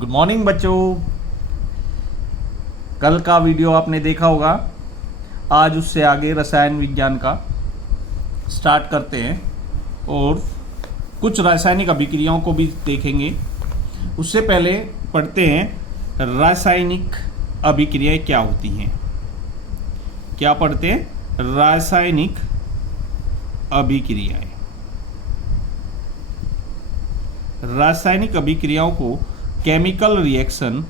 Good morning बच्चों। कल का वीडियो आपने देखा होगा। आज उससे आगे रसायन विज्ञान का स्टार्ट करते हैं और कुछ रासायनिक अभिक्रियाओं को भी देखेंगे। उससे पहले पढ़ते हैं रासायनिक अभिक्रियाएं क्या होती हैं। क्या पढ़ते हैं? रासायनिक अभिक्रियाएं। रासायनिक अभिक्रियाओं को केमिकल रिएक्शन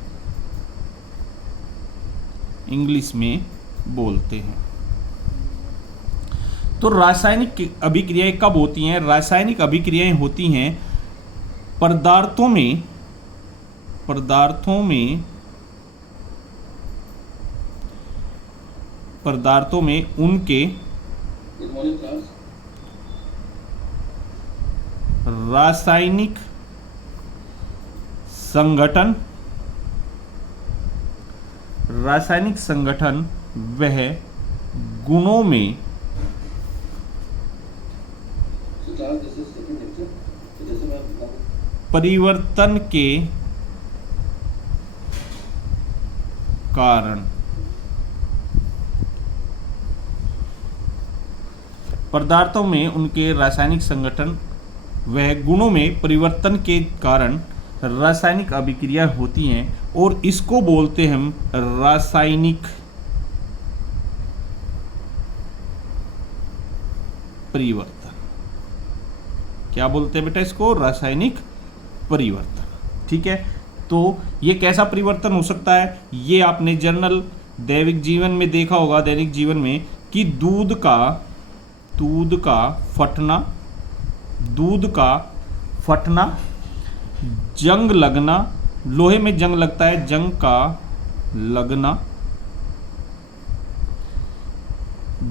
इंग्लिश में बोलते हैं। तो रासायनिक अभिक्रियाएं कब होती हैं? रासायनिक अभिक्रियाएं होती हैं पदार्थों में उनके रासायनिक संगठन वह गुणों में परिवर्तन के कारण पदार्थों में उनके रासायनिक संगठन वह गुणों में परिवर्तन के कारण रासायनिक अभिक्रिया होती हैं और इसको बोलते हैं हम रासायनिक परिवर्तन। क्या बोलते हैं बेटा इसको? रासायनिक परिवर्तन। ठीक है, तो ये कैसा परिवर्तन हो सकता है? ये आपने जर्नल दैनिक जीवन में देखा होगा, दैनिक जीवन में, कि दूध का फटना, जंग लगना, लोहे में जंग लगता है, जंग का लगना,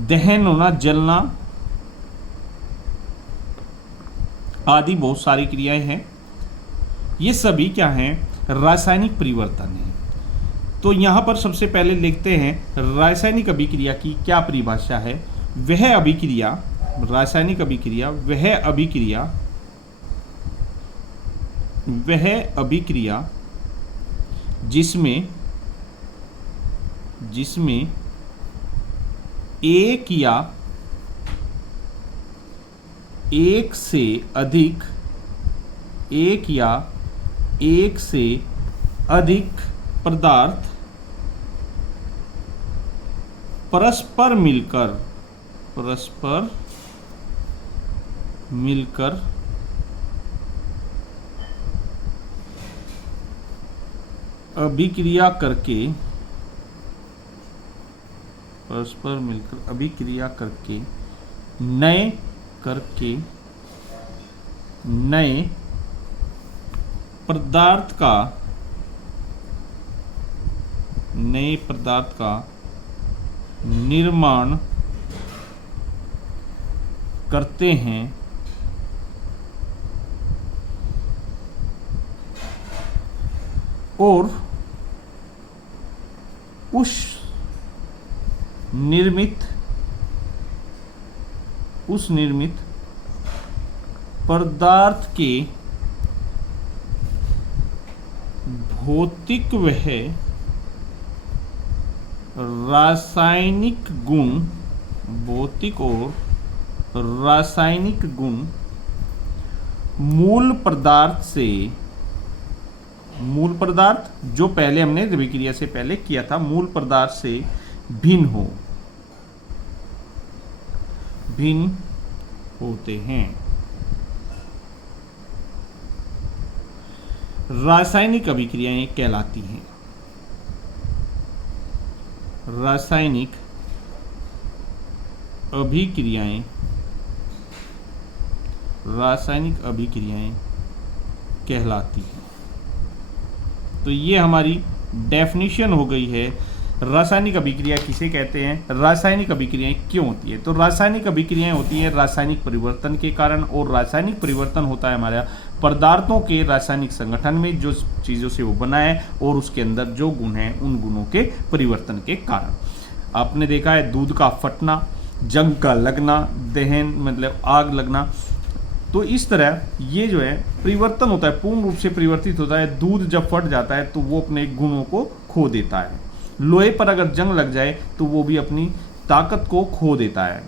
दहन होना, जलना आदि बहुत सारी क्रियाएं हैं। ये सभी क्या हैं? रासायनिक परिवर्तन है। तो यहां पर सबसे पहले लिखते हैं रासायनिक अभिक्रिया की क्या परिभाषा है। वह अभिक्रिया, रासायनिक अभिक्रिया, वह अभिक्रिया जिसमें एक या एक से अधिक पदार्थ परस्पर मिलकर अभिक्रिया करके नए पदार्थ का निर्माण करते हैं और उस निर्मित पदार्थ के भौतिक वह रासायनिक गुण, भौतिक और रासायनिक गुण मूल पदार्थ जो पहले हमने अभिक्रिया से पहले किया था, मूल पदार्थ से भिन्न होते हैं। रासायनिक अभिक्रियाएं कहलाती हैं। रासायनिक अभिक्रियाएं कहलाती हैं। तो ये हमारी डेफिनेशन हो गई है। रासायनिक अभिक्रिया किसे कहते हैं? रासायनिक अभिक्रियाएं क्यों होती है? तो रासायनिक अभिक्रियाएं होती हैं रासायनिक परिवर्तन के कारण, और रासायनिक परिवर्तन होता है हमारा पदार्थों के रासायनिक संगठन में, जो चीज़ों से वो बना है और उसके अंदर जो गुण हैं उन गुणों के परिवर्तन के कारण। आपने देखा है दूध का फटना, जंग का लगना, दहन मतलब आग लगना, तो इस तरह ये जो है परिवर्तन होता है, पूर्ण रूप से परिवर्तित होता है। दूध जब फट जाता है तो वो अपने गुणों को खो देता है। लोहे पर अगर जंग लग जाए तो वो भी अपनी ताकत को खो देता है।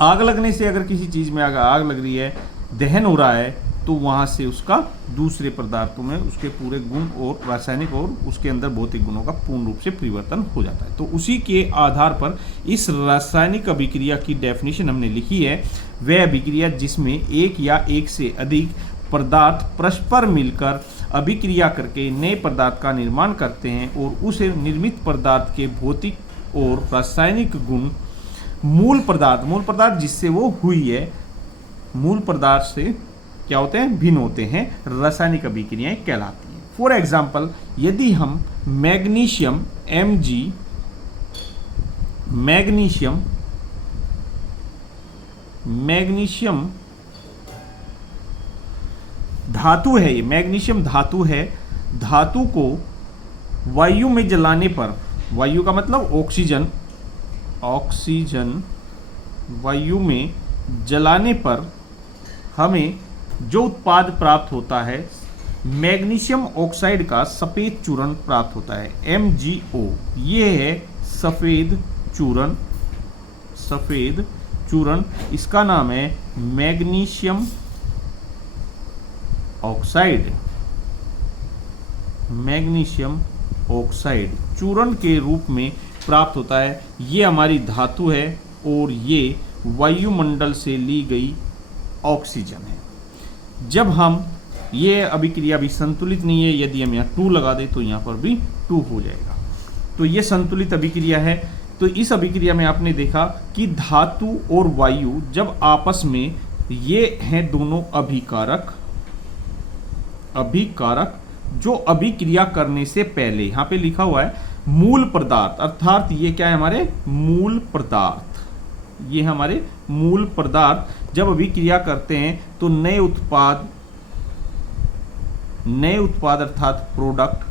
आग लगने से अगर किसी चीज़ में अगर आग लग रही है, दहन हो रहा है, तो वहाँ से उसका दूसरे पदार्थों में उसके पूरे गुण और रासायनिक और उसके अंदर भौतिक गुणों का पूर्ण रूप से परिवर्तन हो जाता है। तो उसी के आधार पर इस रासायनिक अभिक्रिया की डेफिनेशन हमने लिखी है। वह अभिक्रिया जिसमें एक या एक से अधिक पदार्थ परस्पर मिलकर अभिक्रिया करके नए पदार्थ का निर्माण करते हैं और उस निर्मित पदार्थ के भौतिक और रासायनिक गुण मूल पदार्थ जिससे वो हुई है, मूल पदार्थ से क्या होते हैं, भिन्न होते हैं, रासायनिक अभिक्रियाएं कहलाती हैं। फॉर एग्जाम्पल, यदि हम मैग्नीशियम मैग्नीशियम धातु है, ये मैग्नीशियम धातु है, धातु को वायु में जलाने पर, वायु का मतलब ऑक्सीजन वायु में जलाने पर हमें जो उत्पाद प्राप्त होता है मैग्नीशियम ऑक्साइड का सफ़ेद चूर्ण प्राप्त होता है, MgO। ये है सफ़ेद चूर्ण, इसका नाम है मैग्नीशियम ऑक्साइड चूर्ण के रूप में प्राप्त होता है। ये हमारी धातु है और ये वायुमंडल से ली गई ऑक्सीजन है। जब हम, ये अभिक्रिया भी संतुलित नहीं है, यदि हम यहाँ 2 लगा दें तो यहाँ पर भी 2 हो जाएगा। तो ये संतुलित अभिक्रिया है। तो इस अभिक्रिया में आपने देखा कि धातु और वायु जब आपस में, ये हैं दोनों अभिकारक जो अभिक्रिया करने से पहले, यहाँ पे लिखा हुआ है मूल पदार्थ, अर्थात ये क्या है, हमारे मूल पदार्थ, ये हमारे मूल पदार्थ जब अभिक्रिया करते हैं तो नए उत्पाद अर्थात प्रोडक्ट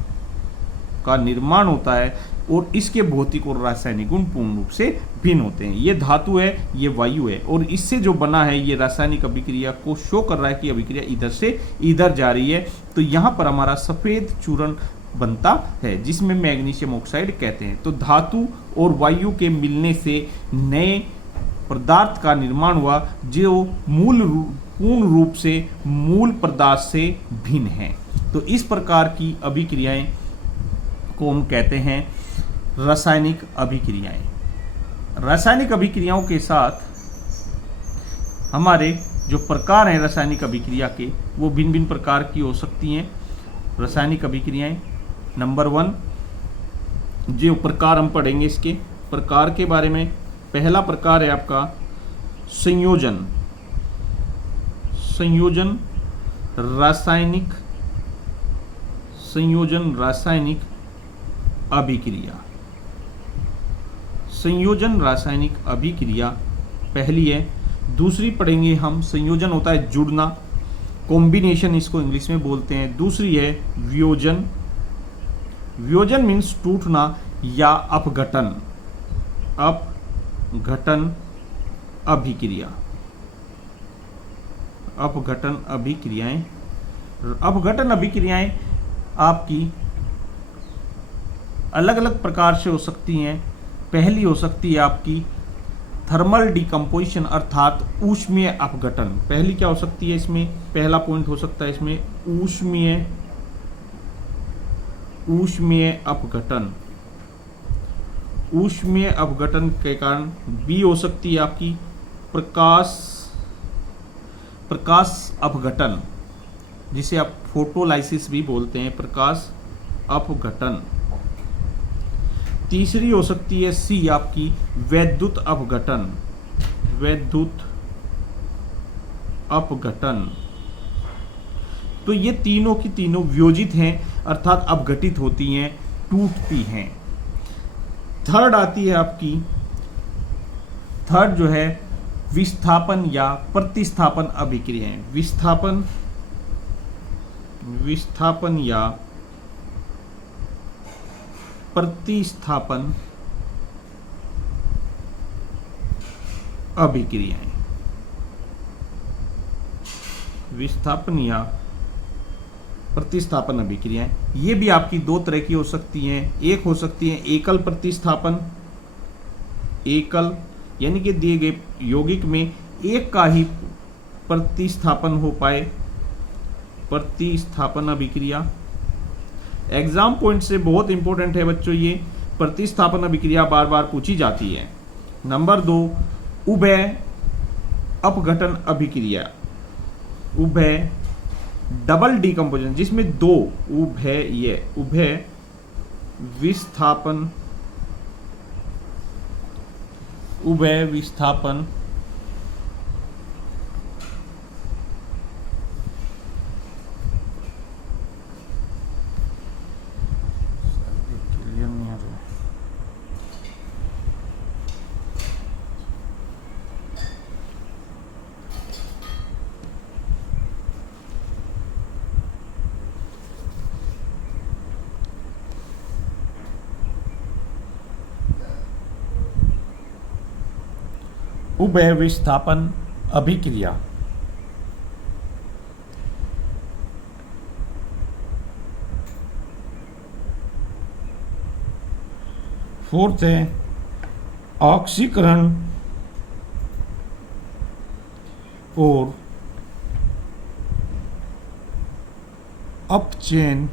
का निर्माण होता है और इसके भौतिक और रासायनिक गुण पूर्ण रूप से भिन्न होते हैं। ये धातु है, ये वायु है और इससे जो बना है ये रासायनिक अभिक्रिया को शो कर रहा है कि अभिक्रिया इधर से इधर जा रही है। तो यहाँ पर हमारा सफ़ेद चूर्ण बनता है जिसमें मैग्नीशियम ऑक्साइड कहते हैं। तो धातु और वायु के मिलने से नए पदार्थ का निर्माण हुआ जो पूर्ण रूप से मूल पदार्थ से भिन्न है। तो इस प्रकार की अभिक्रियाएं को हम कहते हैं रासायनिक अभिक्रियाएं। रासायनिक अभिक्रियाओं के साथ हमारे जो प्रकार हैं रासायनिक अभिक्रिया के, वो भिन्न भिन्न प्रकार की हो सकती हैं। रासायनिक अभिक्रियाएं नंबर 1, जो प्रकार हम पढ़ेंगे इसके प्रकार के बारे में, पहला प्रकार है आपका संयोजन रासायनिक अभिक्रिया। संयोजन रासायनिक अभिक्रिया पहली है। दूसरी पढ़ेंगे हम, संयोजन होता है जुड़ना, कॉम्बिनेशन इसको इंग्लिश में बोलते हैं। दूसरी है वियोजन मीन्स टूटना या अपघटन अभिक्रिया। अपघटन अभिक्रियाएं आपकी अलग अलग प्रकार से हो सकती हैं। पहली हो सकती है आपकी थर्मल डिकम्पोजिशन अर्थात ऊष्मीय अपघटन। पहली क्या हो सकती है इसमें, पहला पॉइंट हो सकता है इसमें ऊष्मीय अपघटन के कारण बी हो सकती है आपकी प्रकाश अपघटन, जिसे आप फोटोलाइसिस भी बोलते हैं, प्रकाश अपघटन। तीसरी हो सकती है सी आपकी वैद्युत अपघटन। तो ये तीनों की तीनों वियोजित हैं अर्थात अपघटित होती हैं, टूटती हैं। थर्ड आती है आपकी, थर्ड जो है विस्थापन या प्रतिस्थापन अभिक्रियाएं। विस्थापन या प्रतिस्थापन अभिक्रियाएं। विस्थापन या प्रतिस्थापन अभिक्रियाएं। ये भी आपकी दो तरह की हो सकती हैं। एक हो सकती है एकल प्रतिस्थापन, एकल यानी कि दिए गए यौगिक में एक का ही प्रतिस्थापन हो पाए, प्रतिस्थापन अभिक्रिया। एग्जाम पॉइंट से बहुत इंपॉर्टेंट है बच्चों, ये प्रतिस्थापन अभिक्रिया बार बार पूछी जाती है। नंबर 2, उभय अपघटन अभिक्रिया, उभय डबल डिकम्पोजिशन, जिसमें दो उभय विस्थापन, उभय विस्थापन उभय विस्थापन अभिक्रिया। फोर्थ है ऑक्सीकरण और अपचयन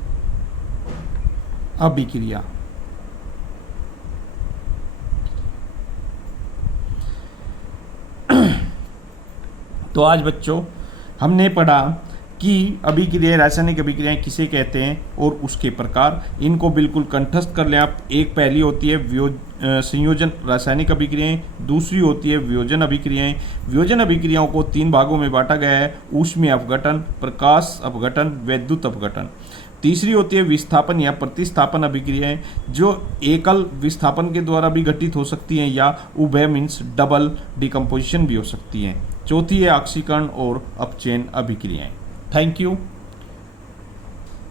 अभिक्रिया। तो आज बच्चों हमने पढ़ा कि अभिक्रियाएं, रासायनिक अभिक्रियाएं किसे कहते हैं और उसके प्रकार। इनको बिल्कुल कंठस्थ कर लें आप। एक पहली होती है संयोजन रासायनिक अभिक्रियाएं, दूसरी होती है वियोजन अभिक्रियाएं। वियोजन अभिक्रियाओं को 3 भागों में बांटा गया है: ऊष्मीय अपघटन, प्रकाश अपघटन, वैद्युत अपघटन। तीसरी होती है विस्थापन या प्रतिस्थापन अभिक्रियाएं, जो एकल विस्थापन के द्वारा भी घटित हो सकती हैं या उभय मीन्स डबल डिकम्पोजिशन भी हो सकती हैं। चौथी है ऑक्सीकरण और अपचयन अभिक्रियाएं। Thank you.